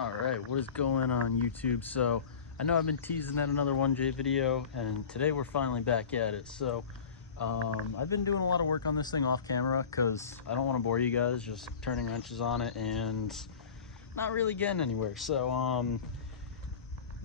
All right, what is going on YouTube? So I know I've been teasing that another 1J video, and today we're finally back at it. So I've been doing a lot of work on this thing off camera because I don't want to bore you guys just turning wrenches on it and not really getting anywhere. So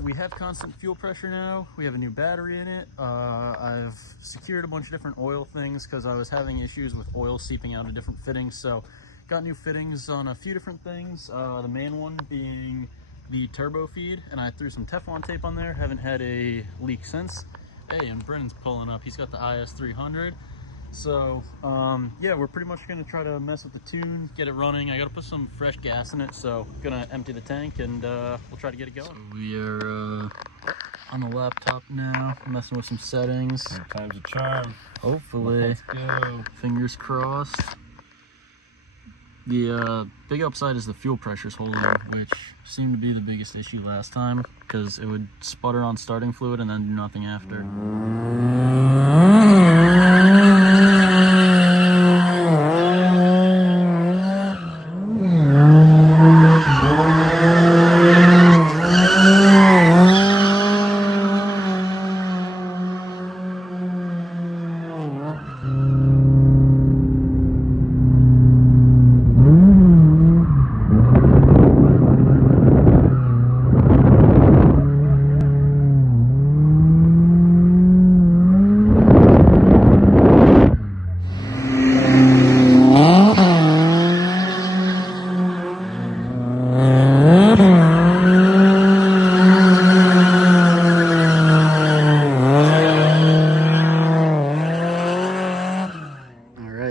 we have constant fuel pressure now. We have a new battery in it. I've secured a bunch of different oil things because I was having issues with oil seeping out of different fittings. So got new fittings on a few different things. The main one being the turbo feed, and I threw some Teflon tape on there. Haven't had a leak since. Hey, and Brennan's pulling up. He's got the IS300. So yeah, we're pretty much gonna try to mess with the tune, get it running. I gotta put some fresh gas in it, so gonna empty the tank and we'll try to get it going. So we are on the laptop now, messing with some settings. Time's a charm. Hopefully. Let's go. Fingers crossed. The big upside is the fuel pressure's holding, which seemed to be the biggest issue last time because it would sputter on starting fluid and then do nothing after.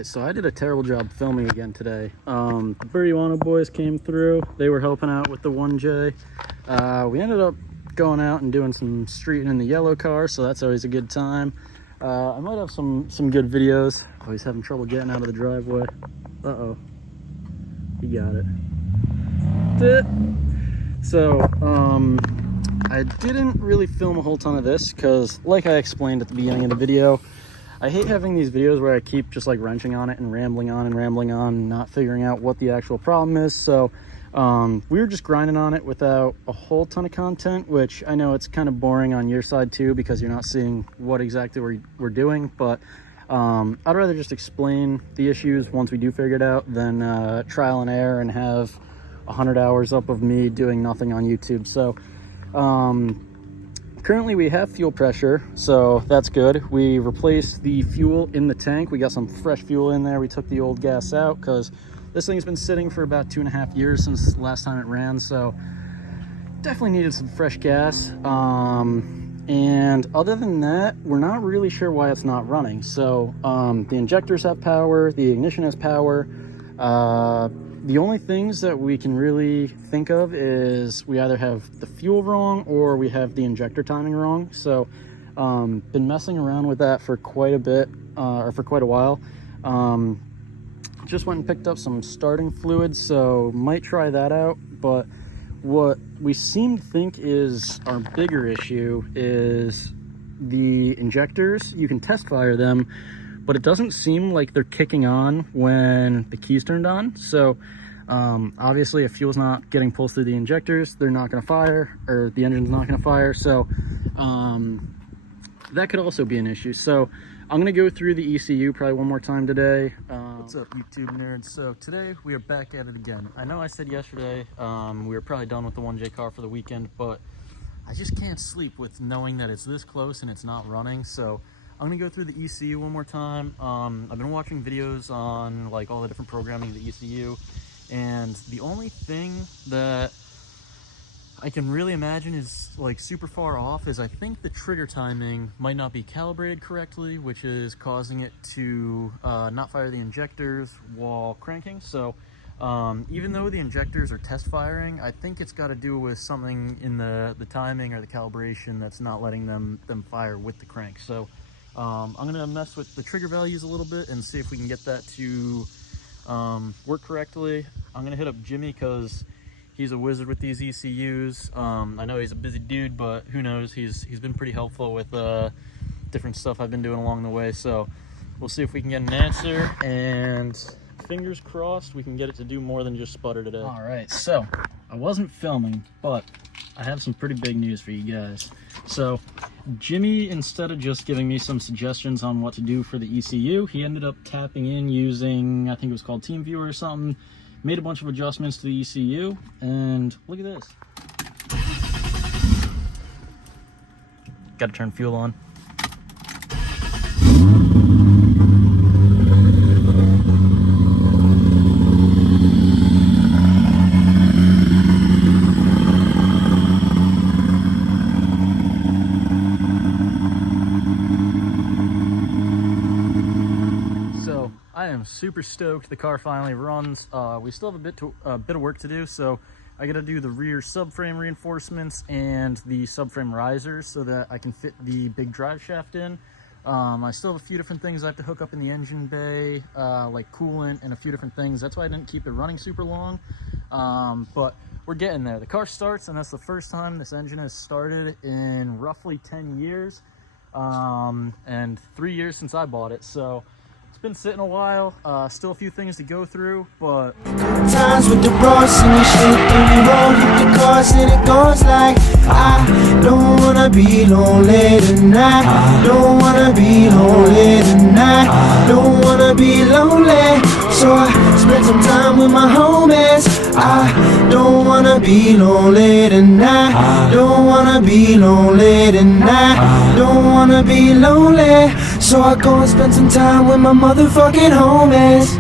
So I did a terrible job filming again today. The Buriano boys came through. They were helping out with the 1J. We ended up going out and doing some streeting in the yellow car, so that's always a good time. I might have some good videos. Oh, he's having trouble getting out of the driveway. Uh-oh. He got it. So, I didn't really film a whole ton of this because, like I explained at the beginning of the video, I hate having these videos where I keep just like wrenching on it and rambling on, not figuring out what the actual problem is. So we were just grinding on it without a whole ton of content, which I know it's kind of boring on your side too because you're not seeing what exactly we're doing. But I'd rather just explain the issues once we do figure it out than trial and error and have 100 hours up of me doing nothing on YouTube. So currently we have fuel pressure, so that's good. We replaced the fuel in the tank. We got some fresh fuel in there. We took the old gas out because this thing's been sitting for about 2.5 years since last time it ran, so definitely needed some fresh gas. And other than that, we're not really sure why it's not running. So the injectors have power, the ignition has power. The only things that we can really think of is we either have the fuel wrong or we have the injector timing wrong. So been messing around with that for quite a bit, or for quite a while. Just went and picked up some starting fluids, so might try that out. But what we seem to think is our bigger issue is the injectors. You can test fire them, but it doesn't seem like they're kicking on when the key's turned on. So obviously if fuel's not getting pulsed through the injectors, they're not going to fire, or the engine's not going to fire. So that could also be an issue. So I'm going to go through the ECU probably one more time today. What's up, YouTube nerds? So today we are back at it again. I know I said yesterday we were probably done with the 1J car for the weekend, but I just can't sleep with knowing that it's this close and it's not running. So I'm gonna go through the ECU one more time. I've been watching videos on like all the different programming of the ECU, and the only thing that I can really imagine is like super far off is I think the trigger timing might not be calibrated correctly, which is causing it to not fire the injectors while cranking. So even though the injectors are test firing, I think it's got to do with something in the timing or the calibration that's not letting them fire with the crank. So I'm gonna mess with the trigger values a little bit and see if we can get that to work correctly. I'm gonna hit up Jimmy because he's a wizard with these ECUs. I know he's a busy dude, but who knows? He's been pretty helpful with different stuff I've been doing along the way. So we'll see if we can get an answer, and fingers crossed we can get it to do more than just sputter today. All right, so I wasn't filming, but I have some pretty big news for you guys. So Jimmy, instead of just giving me some suggestions on what to do for the ECU, he ended up tapping in using, I think it was called TeamViewer or something, made a bunch of adjustments to the ECU, and look at this. Got to turn fuel on. I am super stoked the car finally runs. We still have a bit of work to do, so I gotta do the rear subframe reinforcements and the subframe risers so that I can fit the big drive shaft in. I still have a few different things I have to hook up in the engine bay, like coolant and a few different things. That's why I didn't keep it running super long, but we're getting there. The car starts, and that's the first time this engine has started in roughly 10 years, and 3 years since I bought it, so it's been sitting a while. Still a few things to go through, but times with the bros and the shit, and we roll with the cars, and it goes like, I don't wanna be lonely tonight. I don't wanna be lonely tonight. I don't wanna be lonely, so I spend some time with my homies. I don't wanna be lonely tonight. I don't wanna be lonely tonight. I don't wanna be lonely, so I go and spend some time with my motherfucking homies.